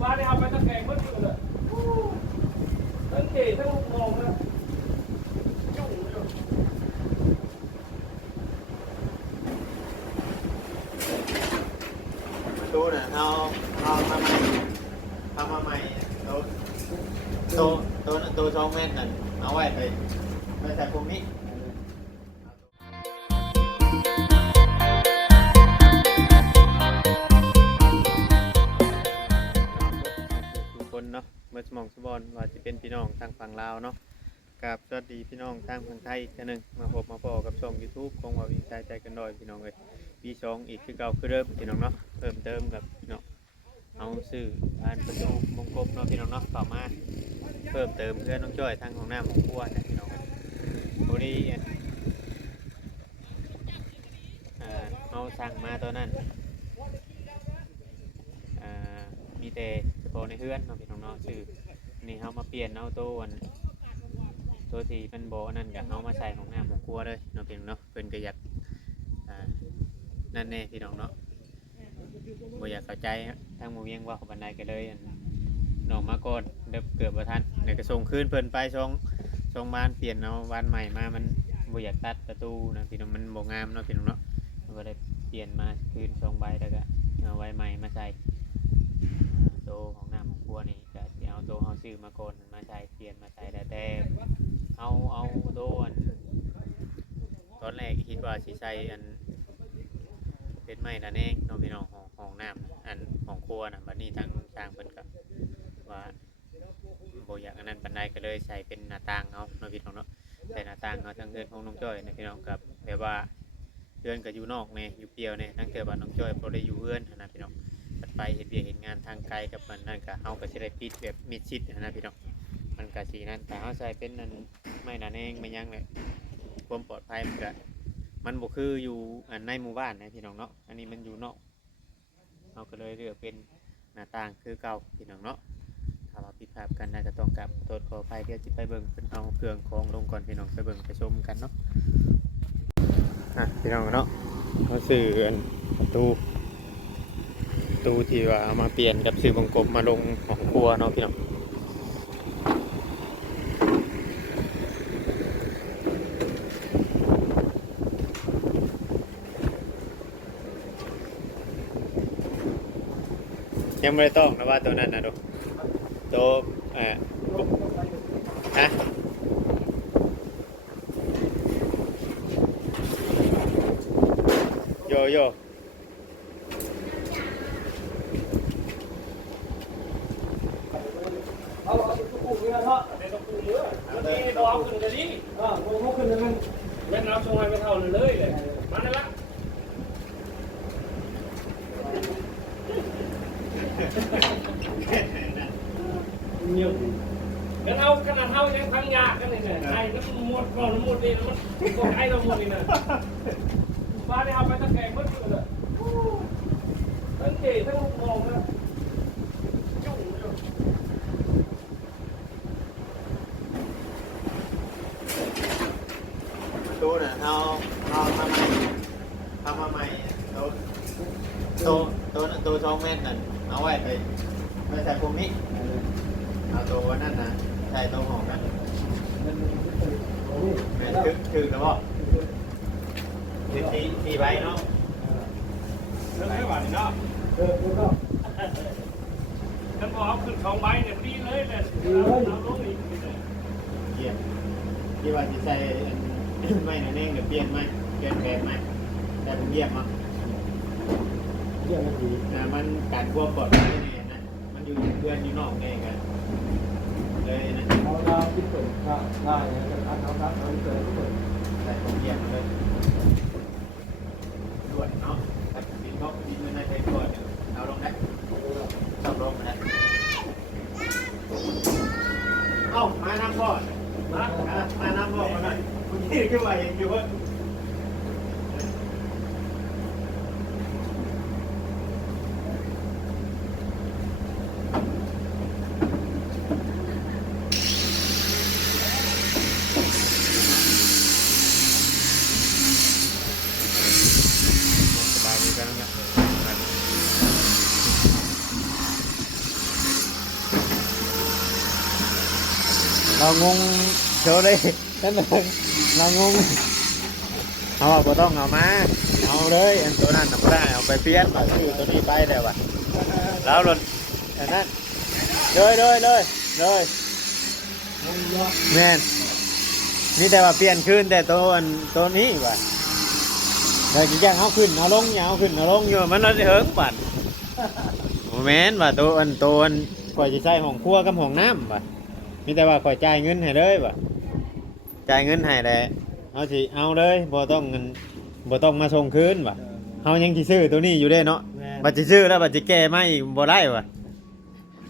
บกันเอานาดเท่ายังพังยากกันเลยเนี่ยไอ้ก็หมดก่อนเลยมันก็ไอ้เราหมดนี่นะฟ้าไปตะแกรงมืดเลยทั้งเก๋ทั้งลูกมองนะจุ่มอยู่ตู้น่ะเอาเอามาใหม่ทำมาใหม่ตู้ตู้โต้ช่องแม่นนั่นเอาไว้ไปไปใส่พวกนี้ คนเนาะเมื่อสมองสมบอนว่าจะเป็นพี่น้องทางฝั่งลาวเนาะกับสวัสดีพี่น้องทางฝั่งไทยอีกเทื่อหนึงมาพบมาพอกับช่อง YouTube ของว่าวิ่งชายใจกันดอยพี่น้องเอ้ยปีสองอีกคือเก่าคือเดิมพี่น้องเนาะเพิ่มเติมกับพี่น้องเอาซื้อผ่านประตูมงกบเนาะพี่น้องเนาะต่อมาเพิ่มเติมเพื่อนน้องจ้อยทางของหน้าของครัวนะพี่น้องวันนี้อ่าเอาสั่งมาตัวนั้นอ่ามีแต่ พาะในเพื่อนเนาะพี่น้องเนาะซื้อนี่เขามาเปลี่ยนเอาตัวอันตัวที่เป็นโบนั่นกับเอามาใส่ของหน้าของครัวเลยเนาะพี่น้องเนาะเพิ่นก็อยากอ่านั่นแน่พี่น้องเนาะบ่อยากเข้าใจทางหมู่เวียงว่าเขาบันไดกันเลยอันน้องมาก่อนเดี๋ยวเกิดบ่ทันเดี๋ยวก็ส่งคืนเพิ่นไปช่องช่องบ้านเปลี่ยนเอาบ้านใหม่มามันบ่อยากตัดประตูนะพี่น้องมันบ่งามเนาะพี่น้องเนาะก็เลยเปลี่ยนมาคืนช่องใบแล้วก็เอาไว้ใหม่มาใส่ ของน้ำของครัวนี่ก็สิเอาโตเฮาซื้อมาก่อนมาใส่เปลี่ยนมาใส่แล้วแต่เอาเอาโตอันตอนแรกคิดว่าสิใส่อันเป็นไม้นั่นเองเน้องพี่น้องของของน้ำอันของครัวนะบัดนี้ทางทางเพิ่นก็ว่าบ่อยากอันนั้นปานใดก็เลยใส่เป็นหน้าต่างเอาเนาะพี่น้องเนาะใส่หน้าต่างเอาทางเดินของน้องจ้อยนะพี่น้องกับแบบว่าเดือนก็อยู่นอกแน่อยู่เปรียวแน่ทั้งเทื่บ้านน้องจ้อยบ่ได้อยู่เฮือนนะพี่น้อง ไปเฮ็ดเวียกเฮ็ดงานทางไกลกับมันนั่นก็เฮาก็สิได้ปิดแบบมิดชิดนนะพี่น้องมันก็สินั่นแต่เฮาใส่เป็นนั่นไม้นั่นเองไม่ยั้งเลยความปลอดภัยมันก็มันบ่คืออยู่ในหมู่บ้านนะพี่น้องเนาะอันนี้มันอยู่นอกเราก็เลยเลือกเป็นหน้าต่างคือเก่าพี่น้องเนาะถ้าว่าผิดพลาดกันน่าจะต้องกลับโทษขออภัยเดี๋ยวจิไปเบิ่งเพิ่นเอาเครื่องของลงก่อนพี่น้องไปเบิ่งไปชมกันเนาะอะพี่น้องเนาะเขาซื้ออันประตู ตู้ที่ว่าเอามาเปลี่ยนกับซื้อวงกบมาลงของครัวเนาะพี่น้องยังไม่ได้ต้องนะว่าตัวนั้นนะดูตัวเอ่อฮะโยโย่ เอาเอาตะปูนี่นะเนาะ ในตะปูเยอะนี่เราเอาขึ้นกันดิ อ่าโมโหขึ้นแล้วมัน เว้นเอาทรงไว้ไม่เท่าเลยเลยเลยมานั่นละ เงียบ กันเอาขนาดเท่ายังพังยาก กันเลยเนี่ยไอ้ก็หมดก่อนหมดเลยมันก็ไอ้เราหมดนี่นะฟ้าได้เอาไปตะแกรงมืดเลยทั้งเก๋ทั้งลูกมองนะจุ่มอยู่ตู้น่ะเอาเอาทำมาทำมาใหม่ตู้ตู้ตู้ตู้ช่องแม่นนั่นเอาไว้ไปไปใส่พวกนี้เอาตัวนั่นนะใส่ตัวของนั่น มันโอ้ย แม่นถึกถึกแล้วบ่ทีทีทีไว้เนาะ เรื่องไม่หวานเนาะ เออแล้วก็ กันพอเอาขึ้นสองใบเนี่ยดีเลยเลยเอาลงอีก เกียร์ที่ว่าสิ ใส่อันไม่นั่นเองเดี๋ยวเปลี่ยนไหมเปลี่ยนแบบไหมแต่ผมเยี่ยมอะเงียบมันดีนะมันการควบปลอดภัยเนี่ยนะมันอยู่เพื่อนอยู่นอกเองกันเลยนะเอาดาวที่เปิดได้ได้แล้วอันเอาครับเอาที่เปิดที่เปิดใส่ผมเยี่ยมเลยด่วนเนาะถ้าบินก็บินมันได้ใช้ด่วนเอาลงได้ชอบลงมาได้ามาน้ำบ่อนมามาน้ำบ่อมาหน่อยคุณยี่ขึ้นมาเองอยู่ว่า สบายดีกันนะ เรางงโชว์เลยนั่นเองเรางงเอาอะบ่ต้องเอามาเอาเลยอันตัวนั้นน่ะบ่ได้เอาไปเปลี่ยนมาชื่อตัวนี้ไปแล้วว่ะแล้วหล่นอันนั้นเลยเลยเลยเลยแม่นนี่แต่ว่าเปลี่ยนขึ้นแต่ตัวอันตัวนี้ว่ะเดี๋ยวจะแย่งเอาขึ้นเอาลงอย่าเอาขึ้นเอาลงอยู่มันเราจะเฮิงปั่นโมเมนต์ว่าตัวอันตัวอันข่อยจะใช้ของครัวกับของน้ำว่ะ มีแต่ว่าข่อยจ่ายเงินให้เลยว่ะจ่ายเงินให้เลยเอาสิเอาเลยบ่ต้องเงินบ่ต้องมาส่งคืนว่ะเฮายังสิซื้อตัวนี้อยู่เด้เนาะบัดสิซื้อแล้วบัดสิแก้มาอีกบ่ได้ว่ะ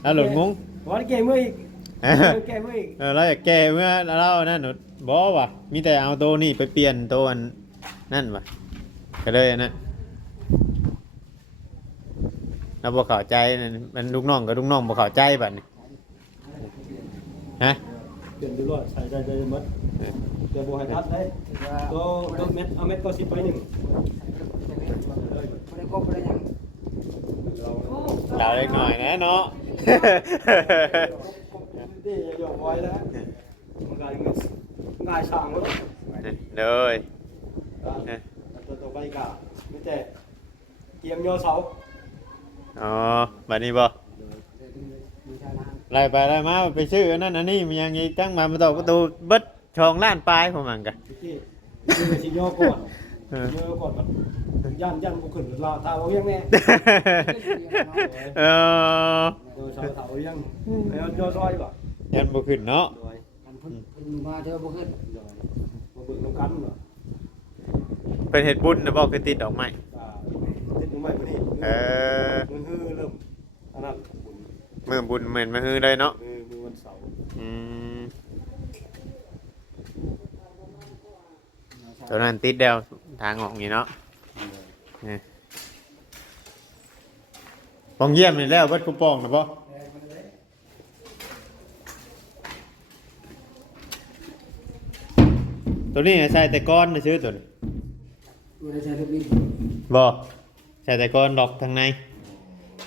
แล้วหลุดงง วันเกมเมื่ออีกเออ เกมเมื่ออีกเออเราอยากแก้เมื่อเรานั่นหนูบ่ว่ะมีแต่เอาตัวนี้ไปเปลี่ยนตัวอันนั่นว่ะก็เลยอันนะเราบ่เข้าใจนั่นมันลูกน้องกับลูกน้องบ่เข้าใจบัดนี้ ฮะเปลี่ยนดูรอดใส่ใจใจมัดเดี๋ยวบัวให้ทัดเลยตัวตัวเม็ดเอาเม็ดก็สิบไปหนึ่งเราเล็กหน่อยนะเนาะนี่อย่าหยอกไว้นะมันกลายเป็นง่ายช่างแล้วเลยตัวต่อไปกะไม่แต่เกียมโยเสาอ๋อบัดนี้บ่ ไล่ไปไล่มาไปซื้ออันนั้นอันนี้มันยังอีกตั้งมามาตอกประตูเบิดช่องล้านปลายของมันกันที่ที่สิโยก่อนโยก่อนมันย่านย่านบุขึ้นลาตาเอายังแน่เออโยเสาเสายังแล้วโยซอยป่ะยันบ่ขึ้นเนาะโดยมันเพิ่นเพิ่นมาเธอบ่ขึ้นโดยมาเบิ่งน้ำกันเนาะเป็นเห็ดบุญนะบอกคือติดดอกไม้อ่าติดมือใหม่พอดีเออมือฮือเริ่มอันนั้นบุญ มื่อบุญเหมือนมาฮือเลยเนาะมือมือวันเสาร์อืมตัวนั้นติดเดียวทางออกนี่เนาะปองเยี่ยมนี่แล้วเบิดกูปองนะบ่ตัวนี้ใส่แต่ก้อนนะซื้อตัวนี้ดูได้ใช้ทุกนิดบ่ใส่แต่ก้อนดอกทางใน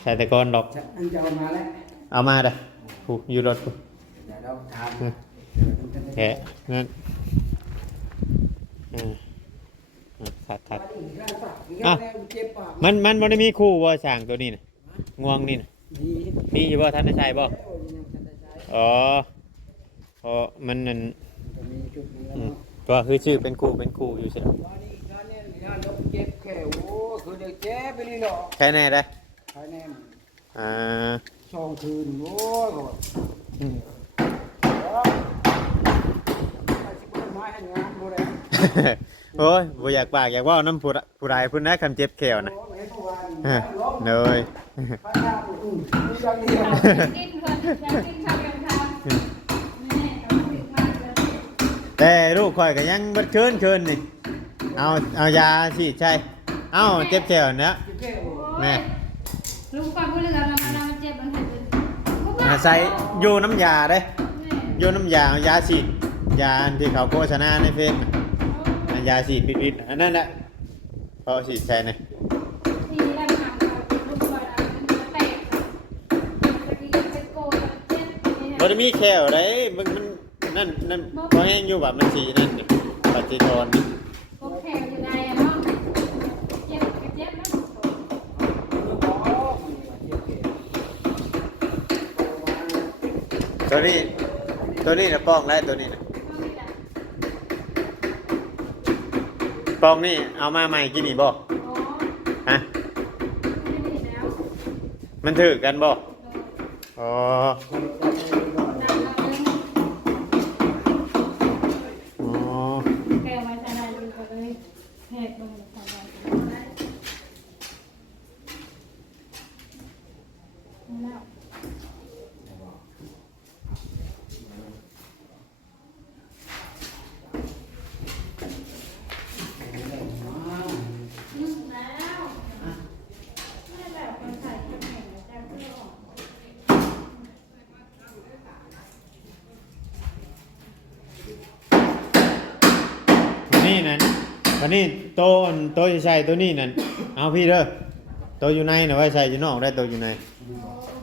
ใส่แต่ก้อนดอกอันจะเอามาแล้ว เอามาเด้อผูอยู่รถกูเดี๋ยวเราถามแกะนั่นอ่าอ่าขัดขัดอ้าวเจ็บปากมันมันบ่ได้มีคู่ว่าช่างตัวนี้น่ะง่วงนี่น่ะดีมีอยู่บ่ท่านได้ใช้บ่โอ้ยยังทันได้ใช้อ๋อเพราะมันนั่นจะมีจุดนึงแล้วอืมเนาะก็คือชื่อเป็นคู่เป็นคู่อยู่ใช่ไหมว่านี่งานเนี่ยงานยกเจ็บแค่โอ้คือเดี๋ยวเจ็บไปเลยเนาะใช่แน่ได้อภายในอ่า ช่องคืน โอ้ยก็อืมไปสิเปิดไม้ให้งานบ่ได้โอ้ยบ่อยากปากอยากเว่าน้ำผู้ใดผู้ใดพุ่นนะคำเจ็บแขวนะโอ้ยทุกวันเออร้องเลยพยายามอืมมีอย่างนี้กินเพิ่นอยากกินข้าวยังทำแม่ก็ถึงมากเลยแต่ลูกข่อยก็ยังเบิดคืนคืนนี่ เอาเอายาฉีดใช่ เอ้าเจ็บแขวนะแค่โอ้แม่ลูกความผู้เหลือเรา อ่าใส่อยู่น้ำยาเด้อยู่น้ำยาเอายาฉีดยาอันที่เขาโฆษณาในเฟซน่ะอันยาฉีดพิษๆอันนั้นแหละพอฉีดใช่เนี่ยทีแรกทำลูกบอลมันแตกตะกี้เป็นโกนเจ็บนี่บ่ได้มีแขวได้มันมันนั่นนั่นพอแห้งอยู่แบบมันสีนั่นนี่ปฏิทรนี่ พวกแขวอยู่ในอะเนาะเจ็บก็เจ็บเนาะ ตัวนี้ ตัวนี้นะป้องได้ตัวนี้นะป้องนี่เอามาใหม่กินนี่บ่อ๋อฮะไม่ได้แล้วมันถือกันบ่อ๋อดังเราเรื่อง อ๋อ แกไว้ใส่ได้เลยก็เลยแหกลงใส่ได้แล้ว วันนี้โตะอันโตะจะใส่ตัวนี้นั่นเอาพี่เด้อโตะอยู่ในนะไว้ใส่อยู่นอกได้โตะอยู่ใน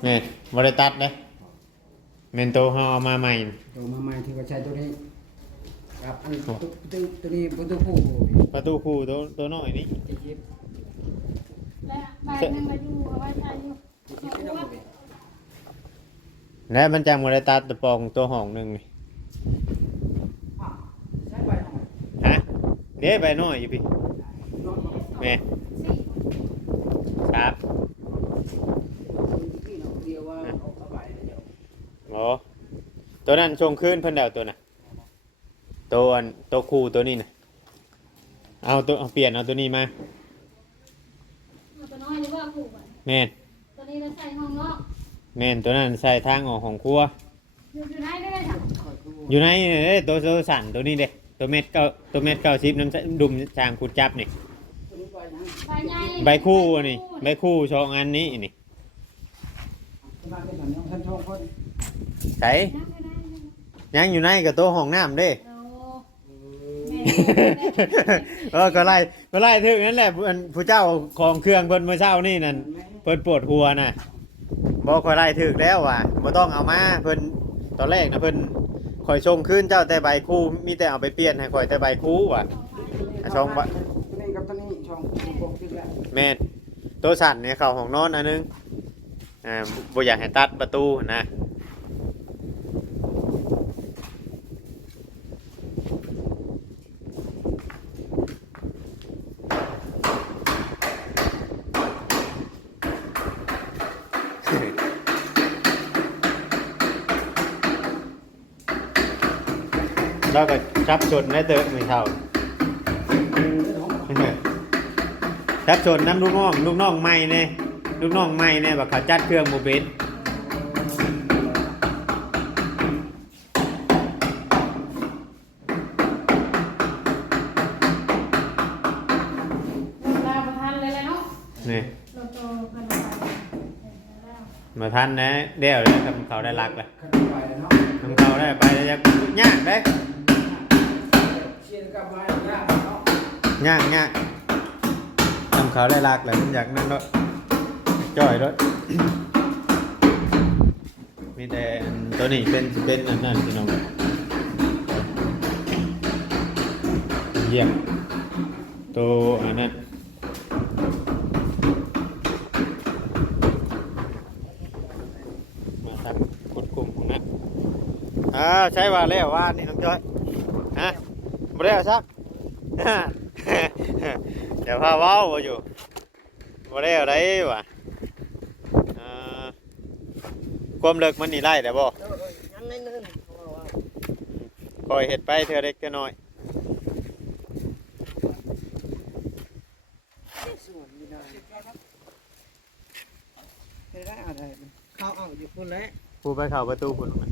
แม่นบ่ได้ตัดเด้แม่นโตะเฮาเอามาใหม่ตัวมาใหม่ที่ว่าใช้ตัวนี้ครับอันตัวตัวตัวนี้ประตูผู้ประตูคู่โตะโตะน้อยนี่ที่ยิบและใบหนึงมาอยู่เอาไว้ใช้อยู่ที่ยิบไม่ต้องเอาไป และมันจังบ่ได้ตัดตะปองตัวห้องหนึงนี่ ใช้ใบหน่อย ฮะ เด้ใบน้อยอยู่พี่แม่สี่ครับที่เราเดียวว่าเอาเข้าไปเดี๋ยวโอ้ตัวนั้นชงคืนเพิ่นแล้วตัวน่ะตัวอันตัวคู่ตัวนี้น่ะเอาตัวเอาเปลี่ยนเอาตัวนี้มาเอาตัวน้อยหรือว่าผูกอะแม่นตัวนี้เราใส่ห้องนอกแม่นตัวนั้นใส่ทางออกของครัวอยู่อยู่ไหนได้ไหมจ๊ะคอยคืออยู่ในนี่เด้ตัวตัวสั่นตัวนี้เด้ ตัวเม็ดเก้าตัวเม็ดเก้าสิบน้ำดุมจางขุดจับนี่ตัวนี้ไปนะใบใหญ่ใบคู่อันนี่ใบคู่ชองอันนี้นี่ที่มาเป็นหนังยังท่านชมคนใส่นั่งไม่ได้นะยังอยู่ในกับตัวห้องน้ำเด้โอ้แม่เออก็ไล่ก็ไล่ถึงนั่นแหละผู้อันผู้เจ้าของเครื่องเพิ่นเมื่อเช้านี่นั่นเพิ่นปวดหัวน่ะบอกก็ไล่ถึกแล้วว่ะบ่ต้องเอามาเพิ่นตอนแรกนะเพิ่น คอยชงขึ้นเจ้าแต่ใบคู่มีแต่เอาไปเปลี่ยนให้คอยแต่ใบคู่ว่ะชงบะตัวนี้กับตัวนี้ช่องบกติแล้วแม่นตัวสั่นเนี่ยเข้าห้องนอนอันนึงอ่าบ่อยากให้ตัดประตูนะ แล้วก็ชับชนได้เติมไม่เท่าชับชนน้ำลูกน้องลูกน้องใหม่เนี่ยลูกน้องใหม่เนี่ยแบบเขาจัดเครื่องโมเป็นรถลาประทานเลยแหละเนาะนี่รถโตพันธุ์ไปมาทันนะเดี๋ยวเลยทำเขาได้รักเลยขันไปเนาะทำเขาได้ไปแล้วจะยากได้เชียร์ กับไม้ยากเนาะยากยากทำเขาได้รักเลยมันอยากนั่นด้วยจ่อยด้วยมีแต่ตัวนี้เป็นเป็นอันนั้นพี่น้องเยี่ยมตัวอันนั้นมาทำกดกลุ่มนั้นอ่าใช้ว่าแล้วว่านี่น้องจ้อย บ่ได้เอาซัก เดี๋ยวพาเว้าบ่อยู่บ่ได้เอาได้ว่ะอ่าความเลิกมันนี่ไล่ได้บ่ยังไม่นื่นคอยเฮ็ดไปเทื่อเล็กเทื่อน้อยส่วนไม่ได้ได้อะไรเข้าเอาอยู่คนแล้วผู้ไปเข้าประตูพุ่นมัน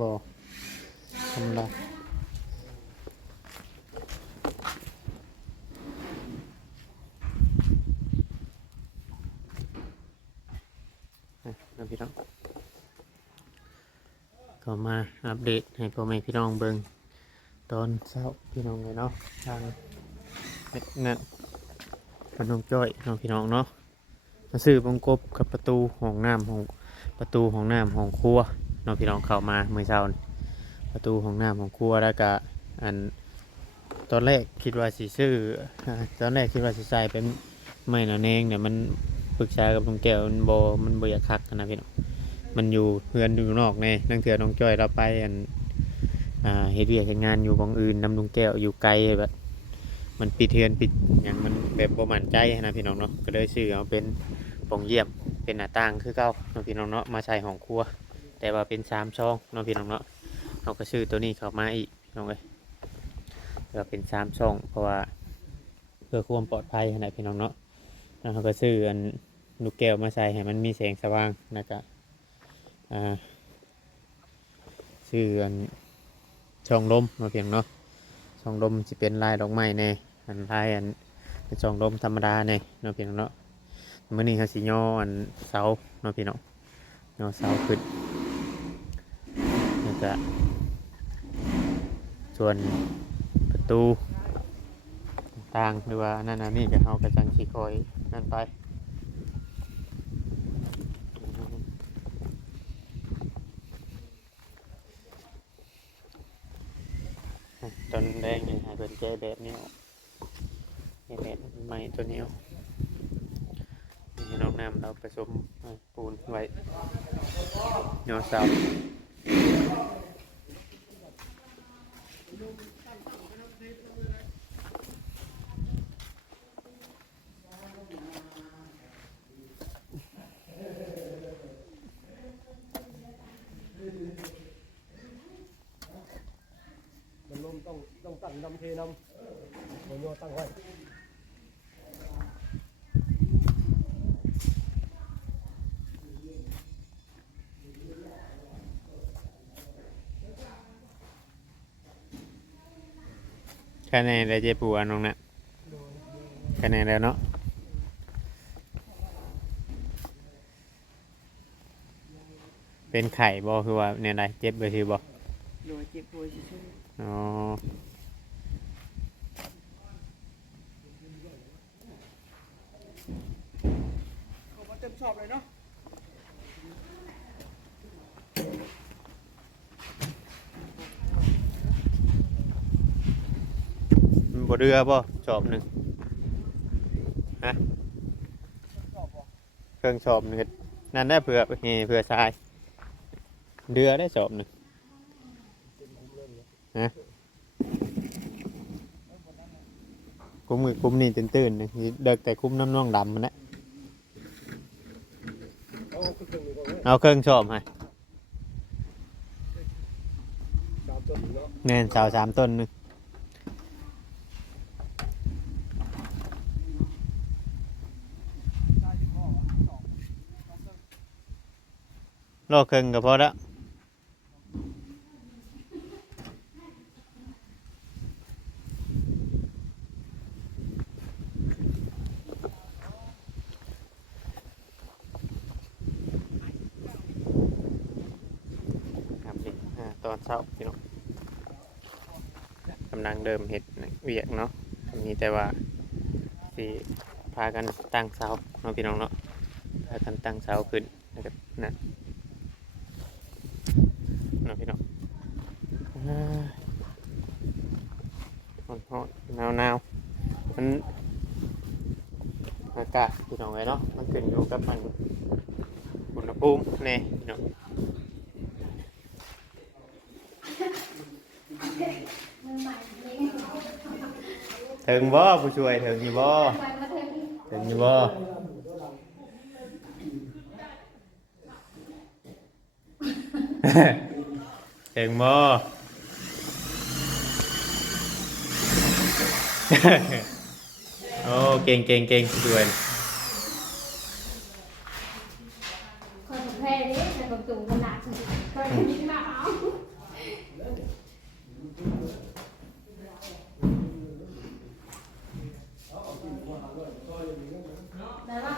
บ่ธรรมดาพี่น้องก็มาอัปเดตให้พ่อแม่พี่น้องเบิ่งตอนเช้าพี่น้องเลยเนาะทางเม็ดนั่นพนมจ้อยน้องพี่น้องเนาะมาซื้อวงกบกับประตูห้องน้ำห้องประตูห้องน้ำห้องครัว น้องพี่น้องเข้ามาเมื่อเช้านี่ประตูห้องน้ำห้องครัวแล้วก็อันตอนแรกคิดว่าสิซื้อตอนแรกคิดว่าสิใส่เป็นไม้หนาแนงเนี่ยมันปรึกษากับลุงแก้วมันบ่มันบ่อยากคักนะพี่น้องมันอยู่เพื่อนอยู่นอกแน่นั่งเถื่อน้องจ้อยเราไปอันเฮ็ดเวียกงานอยู่บองอื่นนำลุงแก้วอยู่ไกลแบบมันปิดเทือนปิดหยังมันแบบบ่มั่นใจนะพี่น้องเนาะก็เลยซื้อเอาเป็นปองเยี่ยมเป็นหน้าต่างคือเก่านะพี่น้องเนาะมาใส่ห้องครัว แต่ว่าเป็นสามช่องเนาะพี่น้องเนาะเราก็ซื้อตัวนี้เข้ามาอีกน้องเอ้ยก็เป็นสามช่องเพราะว่าเพื่อความปลอดภัยขนะพี่น้องเนาะเราก็ซื้ออันลูกแก้วมาใส่ให้มันมีแสงสว่างนะจ๊ะอ่าซื้ออันช่องลมเนาเพียงเนาะช่องลมจะเป็นลายดอกไม้แน่อันลายอันเป็นช่องลมธรรมดาแน่เนาะเพียงเนาะเมื่อนี้เขาสิย่ออันเสาเนาะพี่น้องย่อเสาขึ้น ก็ส่วนประตูต่างหรือว่านั่นน่ะนี่ก็เฮากระจังสีคอยนั่นไปต้นแดงนี่ให้เป็นแก้แบบนี้ออกนี่แบบใหม่ตัวนี้นี่น้องน้ำเราผสมปูนไว้เนาะเสามั นลมต้องต้องตั้งนำเทนำมันโยตั้งไว้ คะแนนได้เจ๊ปูอันน้องน่ะคะแนนแล้วเนาะเป็นไข่บ่คือว่าเนี่ยใดเจ็บไปคือบ่โดยเจ็บป่วยซื่ออ๋อๆเขามาเต็มชอบเลยเนาะ บ่เรือบ่ชอบหนึ่งฮะเครื่องชอบหนึ่งก็นั่นได้เผื่อเฮเผื่อทรายเรือได้ชอบหนึ่งฮะคุ้มมือคุ้มนี่ตื่นๆหนึ่งเด็กแต่คุ้มน้ำน่องดำมันนะเอาขึ้นตรงนี้ก่อนเลยเอาเครื่องชอบให้สามต้นเนาะแน่นเสาสามต้นหนึง โลเครื่งก็พอแล้วตอนเช้าพี่น้องกำลังเดิมเห็ดเวียกเนาะมีแต่ว่าสิพากันตั้งเสาเนาะพี่น้องเนาะพากันตั้งเสาขึ้นนเนาะพี่น้องอ่าร้อนๆหนาวหนาวๆมัน อากาศพี่น้องไงเนาะมันขึ้นอยู่กับมันอุณหภูมิแน่พี่น้องมือใหม่นี้ถึงบ่ผู้ช่วยถึงอยู่บ่ถึงอยู่บ่ถึงบ่ โอ้เก่งเก่งเก่งผู้ช่วยคนแพ้นี้ในประตูขนาดสุดก็ยิ้มมาเอาได้ปะ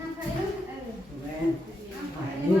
นั่งไปเออ แม่นหายนี่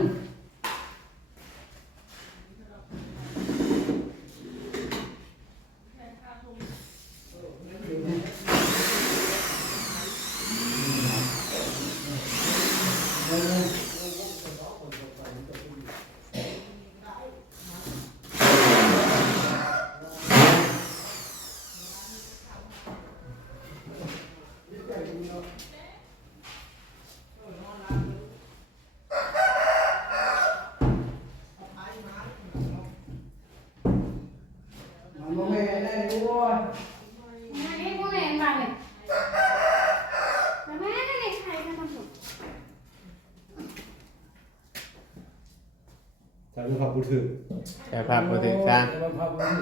เแต่ไม่ขอบคุณถือแต่ภาพบ่ถึงสร้างแต่ว่าภาพบ่ถึง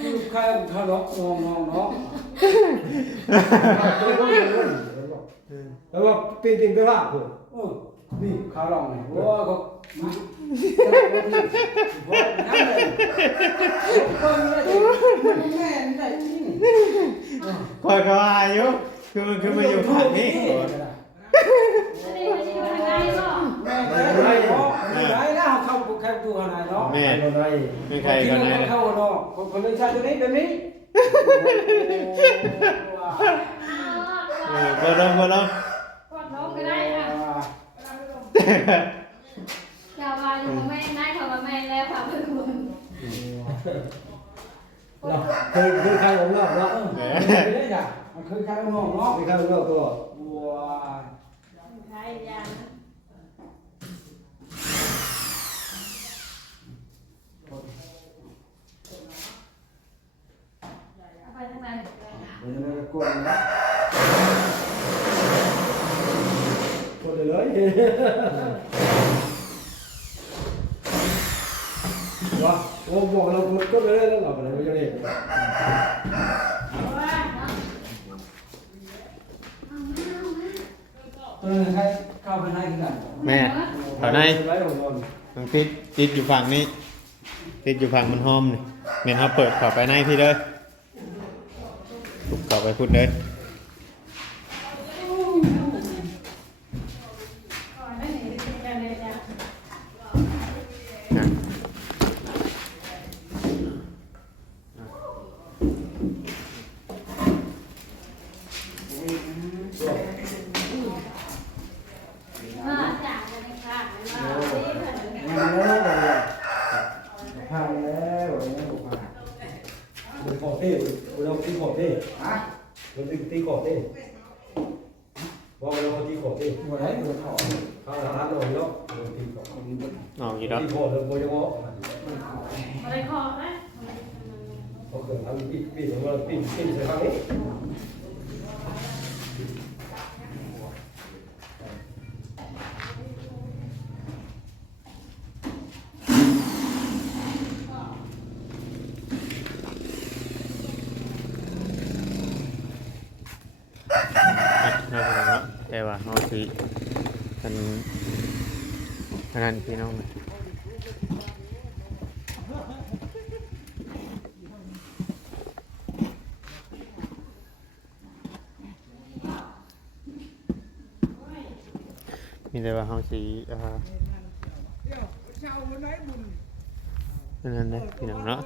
คือใครเขาล็อกน้องน้องเนาะแล้วว่าปีติงไปว่าคุณเออนี่เขาลองนี่โอ้เขามาแต่ว่าที่บ่นั่นเลยบ่มีอะไรแม่นได้จริงคอยก็อายุ คือมันคือมาอยู่ฝั่งนี้อันนี้มันจะอยู่ทางไหนบ่แม่ได้ได้เนาะไม่ได้แล้วเข้าแค่ตัวขนาดเนาะแม่คนไรไม่ใครก็ได้เข้าเนาะคนเลยใช้ตัวนี้แบบนี้เออบ่ลงบ่ลงกดลงก็ได้ค่ะชาวบ้านอยู่กับแม่นายเขากับแม่แล้วค่ะเพื่อนคุณเราเคยเคยใครของเราเนาะไม่ได้จ้ะมันคือการมองเนาะเคยใครของเราตัวบัวใช่ยังไปทางไหนมันจะไม่กวนนะคนเลยเลยว้าโอ้บอกเราคนก็เลยแล้วเราอะไรไม่ยังไง ตัวนึงใครเข้าไปในกัน แม่เขาในไว้องนมันติดติดอยู่ฝั่งนี้ ติดอยู่ฝั่งมันหอมนี่เม่นเขาเปิดเข้าไปในพี่เลยเข้าไปพุ่นเลย ก่อนได้หนีไปกันเลยจ้ะ นะ มาจากกันเลยค่ะมาสิเพื่อน ยังแล้วเลยผ่านแล้วยังบ่ผ่าน มันข อบเต้เราตีขอบเต้ฮะเราตีตีขอบเต้ว่าเราตีขอบเต้บ่ได้บ่ถอดข้าวร้านเราเนาะเราตีขอบออกอยู่ดอกตีขอบเราโมยังว่าอะไรขอนะพอเกิดทำปีปีของเราปีปีใส่ข้างนี้ น่าจะเนาะแต่ว่าเฮาสิมันันพี่น้องมีแต่ว่าเฮาสิอ่านไหนบุญอันนั้นะพี่น้องเนาะ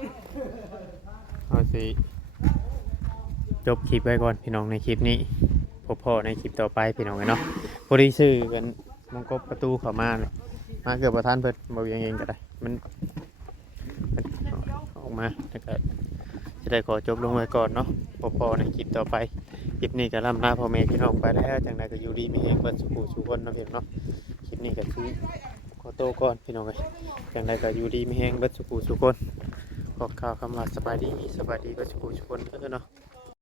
เฮาสิจบคลิปไว้ก่อนพี่น้องในคลิปนี้พบพ่อในคลิปต่อไปพี่น้องเนาะพอดีซื้อกันมงกบประตูเข้ามาเลย มาเกือบประทานเพิ่นบ่เวียงเองก็ได้มันมันออกมาแล้วก็จะได้ขอจบลงไว้ก่อนเนาะพบพ่อในคลิปต่อไป คลิปนี้ก็ล่ำลาพ่อแม่พี่น้องไปแล้วจังใดก็อยู่ดีมีเองเบิดสุขสุขคนเนาะพี่น้องเนาะ คลิปนี้ก็คือขอโตก่อนพี่น้องเอ้ยจังใดก็อยู่ดีมีเองเบิดสุขสุขคนขอข่าวคำว่าสบายดีสบายดีเบิดสุขสุขคนเด้อเนาะ